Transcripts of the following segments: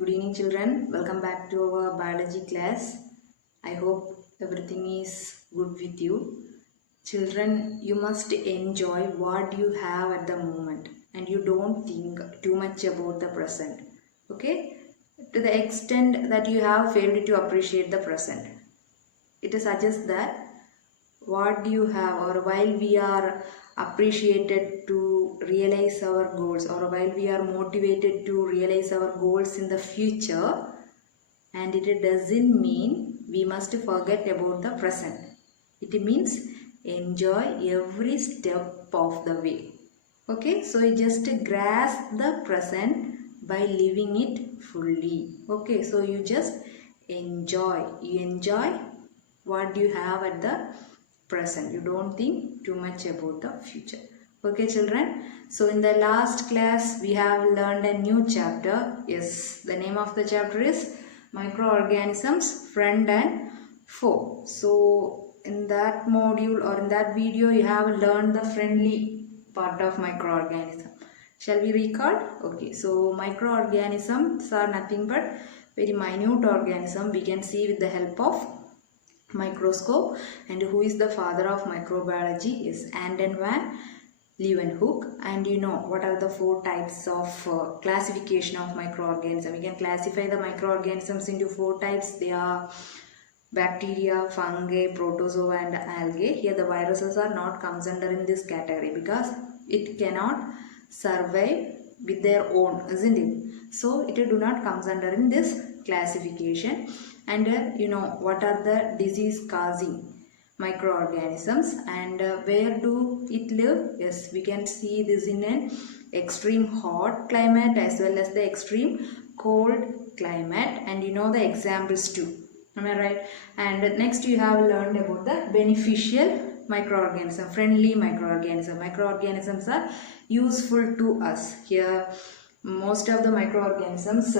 Good evening, children. Welcome back to our biology class. I hope everything is good with you. Children, you must enjoy what you have at the moment and you don't think too much about the present. Okay? To the extent that you have failed to appreciate the present. It suggests that what you have, or while we are appreciated to realize our goals, or while we are motivated to realize our goals in the future, and it doesn't mean we must forget about the present. It means enjoy every step of the way. Okay, so you just grasp the present by living it fully. Okay, so you just enjoy what you have at the present. You don't think too much about the future. Okay, children, so in the last class we have learned a new chapter. Yes, the name of the chapter is Microorganisms, Friend and Foe. So in that module or in that video you have learned the friendly part of microorganism. Shall we recall? Okay, so microorganisms are nothing but very minute organism we can see with the help of microscope. And who is the father of microbiology is Anton van Leeuwenhoek. And you know what are the four types of classification of microorganisms. We can classify the microorganisms into four types. They are bacteria, fungi, protozoa and algae. Here the viruses are not comes under in this category because it cannot survive with their own, isn't it? So it do not comes under in this classification. And you know what are the disease causing microorganisms and where do it live? Yes, we can see this in an extreme hot climate as well as the extreme cold climate, and you know the examples too. Am I right? And next you have learned about the beneficial microorganism, friendly microorganism. Microorganisms are useful to us. Here most of the microorganisms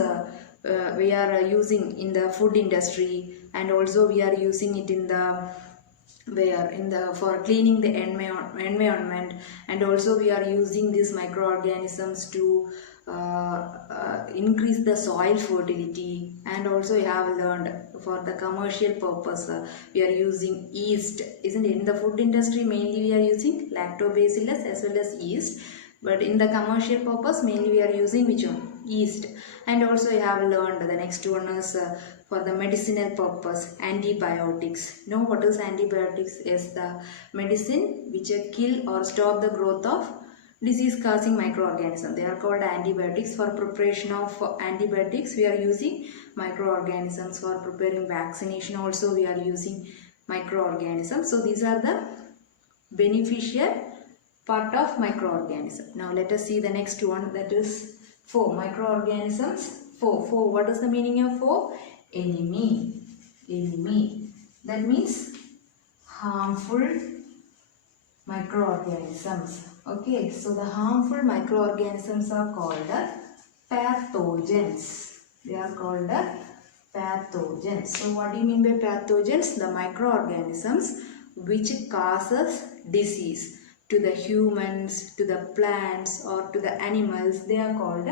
we are using in the food industry, and also we are using it in the for cleaning the environment, and also we are using these microorganisms to increase the soil fertility. And also we have learned for the commercial purpose we are using yeast, isn't it? In the food industry mainly we are using lactobacillus as well as yeast, but in the commercial purpose mainly we are using which one? Yeast. And also you have learned the next one is for the medicinal purpose, antibiotics. Know what is antibiotics? Is the medicine which kill or stop the growth of disease causing microorganisms. They are called antibiotics. For preparation of antibiotics we are using microorganisms. For preparing vaccination also we are using microorganisms. So these are the beneficial part of microorganism. Now let us see the next one, that is foe. Microorganisms, foe. What is the meaning of foe? Enemy. That means harmful microorganisms. Okay, so the harmful microorganisms are called pathogens. They are called pathogens. So what do you mean by pathogens? The microorganisms which causes disease to the humans, to the plants or to the animals, they are called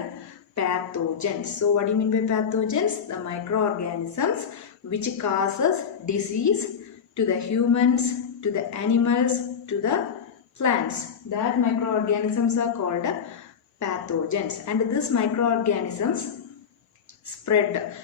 pathogens. So what do you mean by pathogens? The microorganisms which causes disease to the humans, to the animals, to the plants. That microorganisms are called pathogens. And these microorganisms spread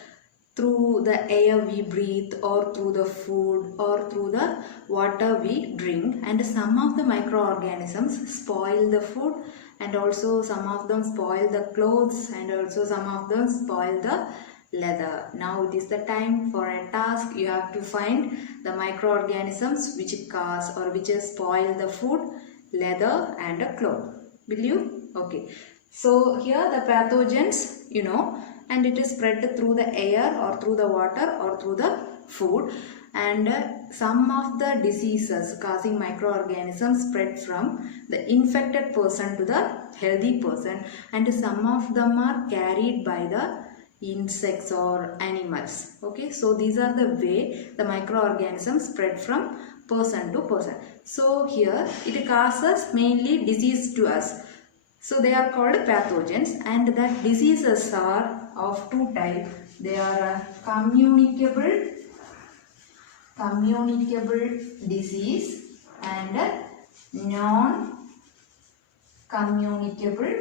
through the air we breathe, or through the food, or through the water we drink. And some of the microorganisms spoil the food, and also some of them spoil the clothes, and also some of them spoil the leather. Now it is the time for a task. You have to find the microorganisms which cause or which spoil the food, leather and a cloth. Will you? Okay. So here the pathogens, you know, and it is spread through the air or through the water or through the food. And some of the diseases causing microorganisms spread from the infected person to the healthy person, and some of them are carried by the insects or animals. Okay, so these are the way the microorganisms spread from person to person. So here it causes mainly disease to us. So they are called pathogens, and that diseases are of two types. They are communicable disease and non-communicable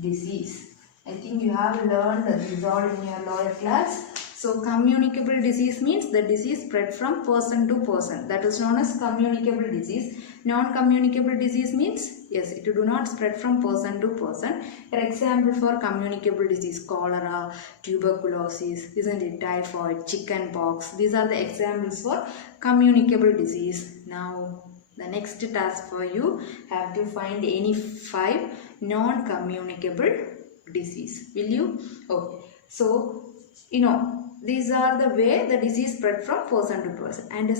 disease. I think you have learned this all in your lower class. So communicable disease means the disease spread from person to person. That is known as communicable disease. Non-communicable disease means, yes, it do not spread from person to person. For example, for communicable disease, cholera, tuberculosis, isn't it, typhoid, chicken pox. These are the examples for communicable disease. Now, the next task for you, have to find any 5 non-communicable disease. Will you? Okay. So, these are the way the disease spread from person to person. And in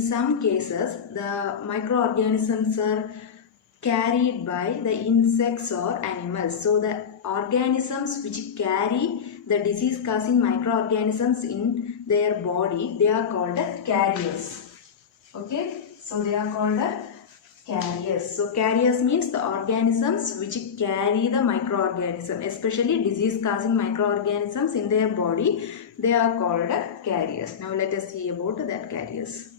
some cases, the microorganisms are carried by the insects or animals. So, the organisms which carry the disease causing microorganisms in their body, they are called as carriers. Okay. So, they are called carriers. So, carriers means the organisms which carry the microorganism, especially disease causing microorganisms in their body. They are called carriers. Now, let us see about that carriers.